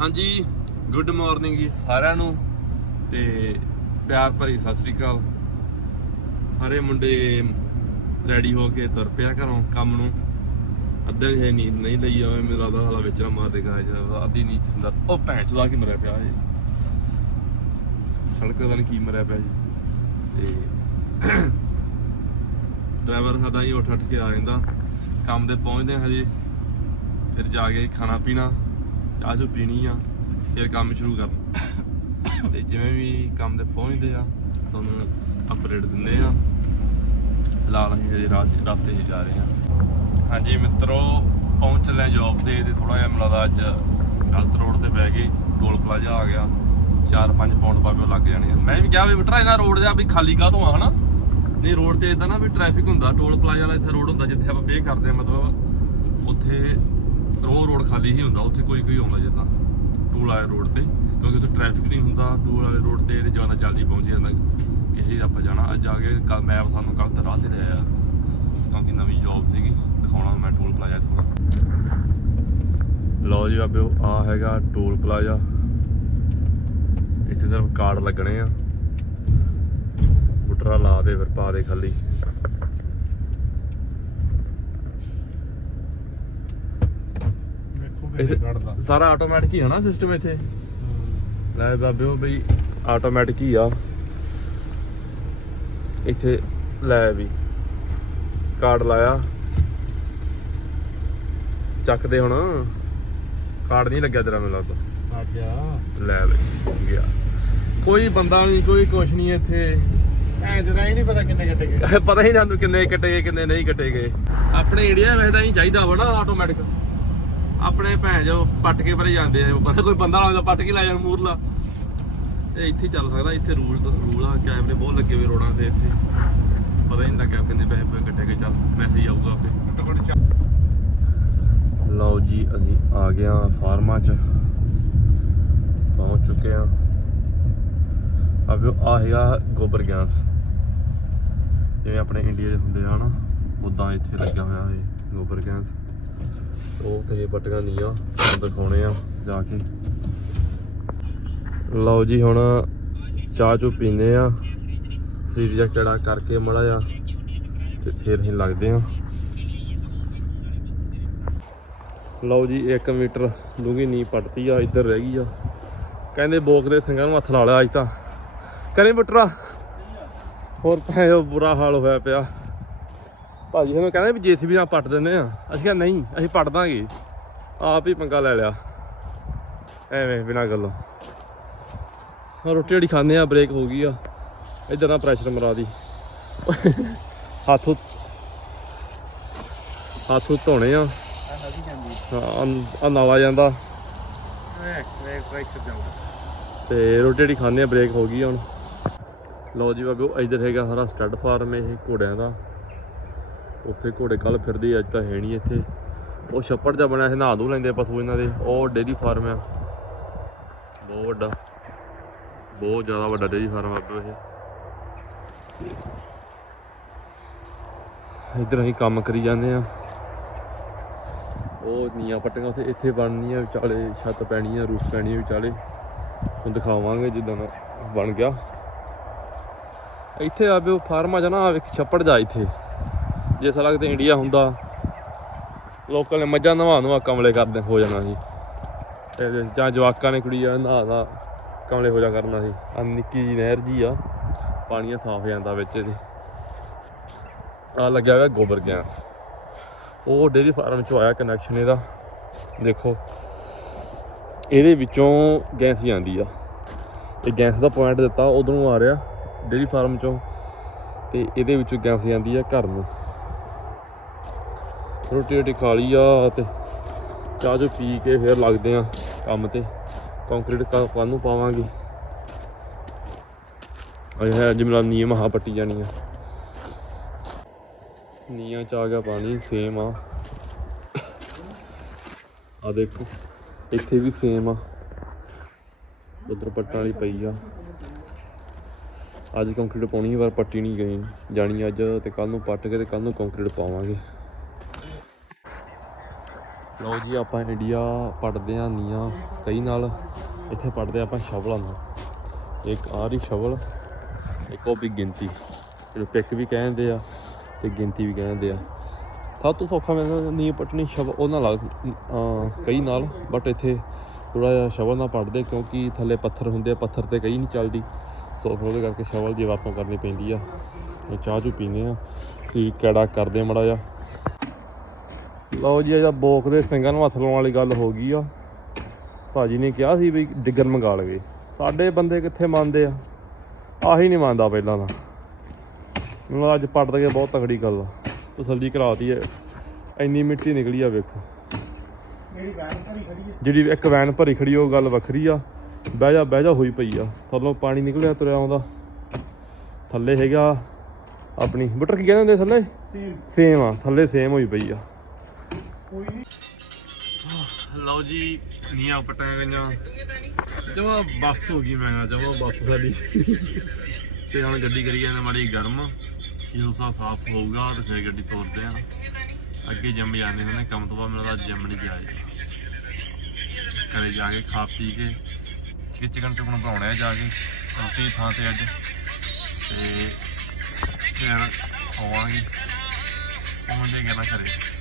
ਹਾਂਜੀ good morning ਜੀ ਸਾਰਿਆਂ ਨੂੰ ਤੇ ਪਿਆਰ ਭਰੀ ਸਤਿ ਸ੍ਰੀ ਅਕਾਲ। ਸਾਰੇ ਮੁੰਡੇ ਰੈਡੀ ਹੋ ਕੇ ਤੁਰ ਪਿਆ ਘਰੋਂ ਕੰਮ ਨੂੰ। ਅੱਧਾ ਹੈ ਨੀਂਦ ਨਹੀਂ ਲਈ ਆਵੇ ਮੇਰਾ ਲੱਗਦਾ ਹਾਲਾ ਵਿੱਚ ਨਾ ਮਾਰ ਦੇਗਾ, ਜਾ ਅੱਧੀ ਨੀਂਦ 'ਚ ਹੁੰਦਾ। ਉਹ ਭੈਣ ਚੋਦਾ ਕੇ ਮਰਿਆ ਪਿਆ ਇਹ। ਸੜਕ ਦਾ ਨਹੀਂ ਕੀ ਮਰਿਆ ਪਿਆ ਜੀ। ਤੇ ਡਰਾਈਵਰ ਸਾਡਾ ਹੀ ਉੱਠ ਉੱਠ ਕੇ ਆ ਜਾਂਦਾ। ਕੰਮ ਤੇ ਪਹੁੰਚਦੇ ਹਾਂ ਹਜੇ। ਫਿਰ ਜਾ ਕੇ ਖਾਣਾ ਪੀਣਾ ਚਾਹ ਚੂ ਪੀਣੀ ਆ, ਫਿਰ ਕੰਮ ਸ਼ੁਰੂ ਕਰਨਾ। ਤੇ ਜਿਵੇਂ ਵੀ ਕੰਮ ਤੇ ਪਹੁੰਚਦੇ ਆ, ਤੁਹਾਨੂੰ ਅਪਡੇਟ ਦਿੰਦੇ ਆ। ਫਿਲਹਾਲ ਅਸੀਂ ਹਜੇ ਰਾਸ- ਰਸਤੇ 'ਚ ਜਾ ਰਹੇ ਆ। ਹਾਂਜੀ ਮਿੱਤਰੋ, ਪਹੁੰਚ ਚੱਲੇ ਜੌਬ ਤੇ ਤੇ ਥੋੜਾ ਜਿਹਾ ਮਿਲਦਾ ਅੱਜ ਗਲਤ ਰੋਡ ਤੇ ਬਹਿ ਗਏ ਟੋਲ ਪਲਾਜ਼ਾ ਆ ਗਿਆ। 4-5 ਪੌਂਡ ਪਾਵੇ ਲੱਗ ਜਾਣੇ ਆ। ਮੈਂ ਵੀ ਕਿਹਾ ਵੀ ਬਟਰਾ ਇਹਨਾਂ ਰੋਡ ਦਾ ਵੀ ਖਾਲੀ ਕਾਹ ਤੋਂ ਆ, ਹਨਾ? ਨਹੀਂ ਰੋਡ ਤੇ ਇਦਾਂ ਨਾ ਵੀ ਟ੍ਰੈਫਿਕ ਹੁੰਦਾ। ਟੋਲ ਪਲਾਜ਼ਾ ਵਾਲਾ ਇੱਥੇ ਰੋਡ ਹੁੰਦਾ ਜਿੱਥੇ ਆਪਾਂ ਪੇ ਕਰਦੇ ਆ, ਮਤਲਬ ਉੱਥੇ ਰੋ ਰੋਡ ਖਾਲੀ ਹੀ ਹੁੰਦਾ, ਉੱਥੇ ਕੋਈ ਕੋਈ ਆਉਂਦਾ ਜਿੱਦਾਂ ਟੂਲ ਵਾਲੇ ਰੋਡ ਤੇ, ਕਿਉਂਕਿ ਉੱਥੇ ਟ੍ਰੈਫਿਕ ਨਹੀਂ ਹੁੰਦਾ ਟੂਲ ਵਾਲੇ ਰੋਡ ਤੇ ਤੇ ਜ਼ਿਆਦਾ ਜਲਦੀ ਪਹੁੰਚ ਜਾਂਦਾ ਕਿਸੇ ਆਪਾਂ ਜਾਣਾ। ਅੱਜ ਆ ਕੇ ਕੱਲ ਮੈਪ ਸਾਨੂੰ ਕੱਲ ਤੇ ਰਾਹ ਤੇ ਲਿਆ ਆ ਕਿਉਂਕਿ ਨਵੀਂ ਜੌਬ ਸੀਗੀ, ਦਿਖਾਉਣਾ ਮੈਂ ਟੂਲ ਪਲਾਜ਼ਾ ਥੋੜਾ ਲਓ ਜੀ ਬਾਬਿਓ ਆ ਹੈਗਾ ਟੂਲ ਪਲਾਜ਼ਾ। ਇੱਥੇ ਸਿਰਫ ਕਾਰਡ ਲੱਗਣੇ ਆ। ਬੁਟਰਾ ਲਾ ਦੇ ਫਿਰ ਪਾ ਦੇ ਖਾਲੀ ਵੇਖੋ ਇਹ- ਕਿੱਥੇ ਕੱਢਦਾ। ਸਾਰਾ ਆਟੋਮੈਟਿਕ ਹੀ ਹੈ ਨਾ ਸਿਸਟਮ ਇੱਥੇ? ਲੈ ਬਾਬਿਓ ਬਈ ਆਟੋਮੈਟਿਕ ਹੀ ਆ। ਇੱਥੇ ਲੈ ਵੀ। ਕਾਰਡ ਲਾਇਆ। ਚੱਕਦੇ ਹੁਣ। ਕਾਰਡ ਨਹੀਂ ਲੱਗਿਆ ਤੇਰਾ ਮੈਨੂੰ ਲੱਗਦਾ। ਆ ਗਿਆ। ਲੈ ਬਈ ਗਿਆ। ਕੋਈ ਬੰਦਾ ਨਹੀਂ ਕੋਈ ਕੁਛ ਨਹੀਂ ਇੱਥੇ। ਐਂ ਤੇ ਨਹੀਂ ਪਤਾ ਕਿੰਨੇ ਕੱਟੇ ਗਏ। ਪਤਾ ਹੀ ਨਾ ਕਿੰਨੇ ਕੱਟੇ ਗਏ ਕਿੰਨੇ ਨਹੀਂ ਕੱਟੇ ਗਏ। ਆਪਣੇ ਇੰਡੀਆ ਵਿੱਚ ਤਾਂ ਹੀ ਚਾਹੀਦਾ ਵਾ ਨਾ ਆਟੋਮੈਟਿਕ ਆਪਣੇ ਭੈਣ ਜੋ ਪੱਟ ਕੇ ਭਰੇ ਜਾਂਦੇ ਆ ਪਤਾ ਕੋਈ ਬੰਦਾ ਆਉਂਦਾ ਪੱਟ ਕੇ ਲੈ ਜਾਣ ਮੂਰਲਾ। ਇਹ ਇੱਥੇ ਚੱਲ ਸਕਦਾ, ਇੱਥੇ ਰੂਲ ਰੂਲ ਆ, ਕੈਮਰੇ ਬਹੁਤ ਲੱਗੇ ਹੋਏ ਰੋਡਾਂ ਤੇ ਇੱਥੇ। ਪਤਾ ਹੀ ਨਹੀਂ ਲੱਗਿਆ ਕਿੰਨੇ ਪੈਸੇ ਪਏ ਕੱਟੇ ਗਏ, ਚੱਲ ਮੈਸੇਜ ਆਊਗਾ ਆਪੇ। ਲਓ ਜੀ, ਅਸੀਂ ਆ ਗਏ ਆ ਫਾਰਮਾਂ 'ਚ। ਪਹੁੰਚ ਚੁੱਕੇ ਆ। ਅਬਿਓ ਆ ਹੈਗਾ ਗੋਬਰ ਗੈਸ। ਜਿਵੇਂ ਆਪਣੇ ਇੰਡੀਆ 'ਚ ਹੁੰਦੇ ਆ ਨਾ ਉਦਾਂ ਇੱਥੇ ਲੱਗਿਆ ਹੋਇਆ ਇਹ ਗੋਬਰ ਗੈਸ। ਉਹ ਤੇ ਪਟੀਆਂ ਨੀਆਂ ਤੁਹਾਨੂੰ ਦਿਖਾਉਣੇ ਆ ਜਾ ਕੇ। ਲਓ ਜੀ, ਹੁਣ ਚਾਹ ਚੂ ਪੀਂਦੇ ਆ। ਸਰੀਰ ਜਿਹਾ ਕਿਹੜਾ ਕਰਕੇ ਮੜਾ ਜਾ ਤੇ ਫਿਰ ਅਸੀਂ ਲੱਗਦੇ ਆ। ਲਓ ਜੀ 1 ਮੀਟਰ ਡੂੰਘੀ ਨੀ ਪੱਟਤੀ ਆ, ਇੱਧਰ ਰਹਿ ਗਈ ਆ। ਕਹਿੰਦੇ ਬੋਕ ਦੇ ਸਿੰਘਾਂ ਨੂੰ ਹੱਥ ਲਾ ਲਿਆ ਅੱਜ ਤਾਂ। ਕਰੇ ਬੁੱਟਰਾ ਹੋਰ ਭਾਵੇਂ ਬੁਰਾ ਹਾਲ ਹੋਇਆ ਪਿਆ। ਭਾਜੀ ਹਮੇ ਕਹਿੰਦੇ ਵੀ ਜੀਸੀਬੀ ਨਾਲ ਪੱਟ ਦਿੰਦੇ ਆ। ਅਸੀਂ ਕਿਹਾ ਨਹੀਂ, ਅਸੀਂ ਪੱਟ ਦਾਂਗੇ। ਆਪ ਹੀ ਪੰਗਾ ਲੈ ਲਿਆ। ਐਵੇਂ ਬਿਨਾਂ ਗੱਲੋਂ। ਰੋਟੀ ਜਿਹੜੀ ਖਾਂਦੇ ਆ ਬ੍ਰੇਕ ਹੋ ਗਈ ਆ। ਇੱਧਰ ਨਾ ਪ੍ਰੈਸ਼ਰ ਮਰਾ ਦੀ। ਹੱਥ ਹੱਥ ਧੋਣੇ ਆ। ਹਾਂ ਨਾਲਾ ਜਾਂਦਾ। ਤੇ ਰੋਟੀ ਜਿਹੜੀ ਖਾਂਦੇ ਆ ਬ੍ਰੇਕ ਹੋ ਗਈ ਹੁਣ। ਲਓ ਜੀ ਬਾਬੇ ਇੱਧਰ ਹੈਗਾ ਸਾਰਾ ਸਟੱਡ ਫਾਰਮ ਇਹ ਘੋੜਿਆਂ ਦਾ। ਉੱਥੇ ਘੋੜੇ ਕੱਲ ਫਿਰਦੇ ਅੱਜ ਤਾਂ ਹੈ ਨਹੀਂ ਇੱਥੇ। ਉਹ ਛੱਪੜ ਜਿਹਾ ਬਣਿਆ ਸੀ, ਨਹਾ ਧੂ ਲੈਂਦੇ ਪਸ਼ੂ ਇਹਨਾਂ ਦੇ। ਉਹ ਡੇਰੀ ਫਾਰਮ ਆ। ਬਹੁਤ ਵੱਡਾ। ਬਹੁਤ ਜ਼ਿਆਦਾ ਵੱਡਾ ਡੇਰੀ ਫਾਰਮ ਆ ਬਾਬਿਓ ਇਹ ਇੱਧਰ ਅਸੀਂ ਕੰਮ ਕਰੀ ਜਾਂਦੇ ਆ। ਉਹ ਨੀਆਂ ਪੱਟੀਆਂ ਉੱਥੇ, ਇੱਥੇ ਬਣਨੀਆਂ ਵਿਚਾਲੇ, ਛੱਤ ਪੈਣੀ ਆ ਰੂਫ ਪੈਣੀ ਆ ਵਿਚਾਲੇ। ਹੁਣ ਦਿਖਾਵਾਂਗੇ ਜਿੱਦਾਂ ਦਾ ਬਣ ਗਿਆ। ਇੱਥੇ ਆਵੇ ਉਹ ਫਾਰਮਾਂ 'ਚ ਨਾ ਆਵੇ ਛੱਪੜ ਜਾ ਇੱਥੇ। ਜੇ ਸਾਲਾ ਕਿਤੇ ਇੰਡੀਆ ਹੁੰਦਾ ਲੋਕਾਂ ਨੇ ਮੱਝਾਂ ਨਵਾ ਨਵਾ ਕਮਲੇ ਕਰਦੇ ਹੋ ਜਾਣਾ ਸੀ। ਤੇ ਜਾਂ ਜਵਾਕਾਂ ਨੇ ਕੁੜੀ ਆ ਨਹਾ ਦਾ ਕਮਲੇ ਹੋ ਜਾ ਕਰਨਾ ਸੀ। ਆ ਨਿੱਕੀ ਜੀ ਨਹਿਰ ਜੀ ਆ, ਪਾਣੀ ਸਾਫ਼ ਜਾਂਦਾ ਵਿੱਚ ਇਹਦੇ। ਆ ਲੱਗਿਆ ਹੋਇਆ ਗੋਬਰ ਗੈਸ। ਉਹ ਡੇਰੀ ਫਾਰਮ ਚੋਂ ਆਇਆ ਕਨੈਕਸ਼ਨ ਇਹਦਾ। ਦੇਖੋ, ਇਹਦੇ ਵਿੱਚੋਂ ਗੈਸ ਜਾਂਦੀ ਆ। ਇਹ ਗੈਸ ਦਾ ਪੁਆਇੰਟ ਦਿੱਤਾ, ਉਧਰੋਂ ਆ ਰਿਹਾ ਡੇਰੀ ਫਾਰਮ ਚੋਂ। ਤੇ ਇਹਦੇ ਵਿੱਚੋਂ ਗੈਸ ਜਾਂਦੀ ਆ ਘਰ ਨੂੰ। ਰੋਟੀ ਰੋਟੀ ਖਾ ਲਈ ਆ ਤੇ ਚਾਹ ਜੋ ਪੀ ਕੇ ਫਿਰ ਲੱਗਦੇ ਆ ਕੰਮ ਤੇ। ਕੰਕਰੀਟ ਕੱਲ ਨੂੰ ਪਾਵਾਂਗੇ। ਇਹ ਹੈ ਜਿਮਲਾ ਨੀਮ ਹਾਂ ਪੱਟੀ ਜਾਣੀ ਆ। ਨੀਆਂ ਚ ਆ ਗਿਆ ਪਾਣੀ ਸੇਮ ਆ। ਆ ਦੇਖੋ, ਇੱਥੇ ਵੀ ਸੇਮ ਆ। ਉਧਰ ਪੱਟਾਂ ਵਾਲੀ ਪਈ ਆ। ਅੱਜ ਕੰਕਰੀਟ ਪਾਉਣੀ ਹੈ ਪਰ ਪੱਟੀ ਨਹੀਂ ਗਈ। ਜਾਣੀ ਅੱਜ ਤੇ ਕੱਲ ਨੂੰ ਪੱਟ ਕੇ ਤੇ ਕੱਲ ਨੂੰ ਕੰਕਰੀਟ ਪਾਵਾਂਗੇ। ਲਓ ਜੀ, ਆਪਾਂ ਇੰਡੀਆ ਪੜਦੇ ਆ ਨੀਆਂ ਕਈ ਨਾਲ ਇੱਥੇ ਪੜਦੇ ਆਪਾਂ ਸ਼ਵਲਾਂ ਨਾਲ। ਇੱਕ ਆ ਰਹੀ ਸ਼ਵਲ, ਇੱਕ ਉਹ ਵੀ ਗਿਣਤੀ। ਜਿਹਨੂੰ ਪਿੱਕ ਵੀ ਕਹਿੰਦੇ ਆ ਤੇ ਗਿਣਤੀ ਵੀ ਕਹਿੰਦੇ ਆ। ਸਭ ਤੋਂ ਸੌਖਾ ਮੈਨੂੰ ਨੀ ਪਟਣੀ ਸ਼ਵ ਉਹ ਨਾਲ ਲੱਗ ਕਈ ਨਾਲ ਬਟ ਇੱਥੇ ਥੋੜਾ ਜਿਹਾ ਸ਼ਵਲ ਨਾਲ ਪੜਦੇ ਕਿਉਂਕਿ ਥੱਲੇ ਪੱਥਰ ਹੁੰਦੇ ਆ, ਪੱਥਰ ਤੇ ਕਈ ਨਹੀਂ ਚੱਲਦੀ। ਸੋ ਉਹਦੇ ਕਰਕੇ ਸ਼ਵਲ ਦੀ ਵਰਤੋਂ ਕਰਨੀ ਪੈਂਦੀ ਆ। ਚਾਹ ਚੂ ਪੀਨੇ ਆ। ਠੀਕ ਕੈੜਾ ਕਰਦੇ ਮੜਾ ਜਾ ਲਓ ਜੀ ਇਹਦਾ ਬੋਕ ਦੇ ਸਿੰਘਾਂ ਨੂੰ ਹੱਥ ਲਾਉਣ ਵਾਲੀ ਗੱਲ ਹੋ ਗਈ ਆ। ਭਾਜੀ ਨੇ ਕਿਹਾ ਸੀ ਵੀ ਡਿੱਗਰ ਮੰਗਾ ਲਵੇ। ਸਾਡੇ ਬੰਦੇ ਕਿੱਥੇ ਮੰਨਦੇ ਆ? ਆਹੀ ਨਹੀਂ ਮੰਨਦਾ ਪਹਿਲਾਂ ਤਾਂ। ਮੈਨੂੰ ਅੱਜ ਪੱਟ ਕੇ ਬਹੁਤ ਤਕੜੀ ਗੱਲ ਆ। ਤਸੱਲੀ ਕਰਾਤੀ ਐ ਇੰਨੀ ਮਿੱਟੀ ਨਿਕਲੀ ਆ ਵੇਖੋ। ਮੇਰੀ ਵੈਨ ਭਰੀ ਖੜੀ ਹੈ ਜਿਹੜੀ ਇੱਕ ਵੈਨ ਭਰੀ ਖੜੀ ਉਹ ਗੱਲ ਵੱਖਰੀ ਆ। ਬਹਿ ਜਾ ਬਹਿ ਜਾ ਹੋਈ ਪਈ ਆ। ਥੱਲੋਂ ਪਾਣੀ ਨਿਕਲਿਆ ਤੁਰਿਆ ਆਉਂਦਾ। ਥੱਲੇ ਹੈਗਾ ਆਪਣੀ ਬਟਰ ਕੀ ਕਹਿੰਦੇ ਹੁੰਦੇ ਥੱਲੇ? ਸੇਮ ਸੇਮ ਆ ਥੱਲੇ ਸੇਮ ਹੋਈ ਪਈ ਆ। ਲਓ ਜੀ ਨੀਆਂ ਪਟਾਂ ਗਈਆਂ। ਜਮਾ ਬੱਸ ਹੋ ਗਈ ਮੈਂ ਕਿਹਾ, ਜਮਾ ਬੱਸ ਸਾਡੀ। ਤੇ ਹੁਣ ਗੱਡੀ ਕਰੀ ਜਾਂਦੇ ਮਾੜੀ ਗਰਮ। ਜਦੋਂ ਸਾਫ਼ ਹੋਊਗਾ, ਤੇ ਫਿਰ ਗੱਡੀ ਤੋਰਦੇ ਆ। ਅੱਗੇ ਜਿੰਮ ਜਾਂਦੇ ਹੁੰਦੇ, ਕੰਮ ਤੋਂ ਬਾਅਦ ਮੈਨੂੰ ਤਾਂ ਜਿੰਮ ਨਹੀਂ ਗਿਆ ਘਰੇ ਜਾ ਕੇ ਖਾ ਪੀ ਕੇ ਚਿਕਨ ਚਿਕਨ ਚੁਕਨ ਬਣਾਉਣਾ ਜਾ ਕੇ, ਰੋਟੀ ਥਾਂ ਤੇ ਅੱਜ। ਤੇ ਫਿਰ ਸੌਵਾਂਗੇ ਪਹੁੰਚੇ ਗਿਆ ਨਾ ਘਰੇ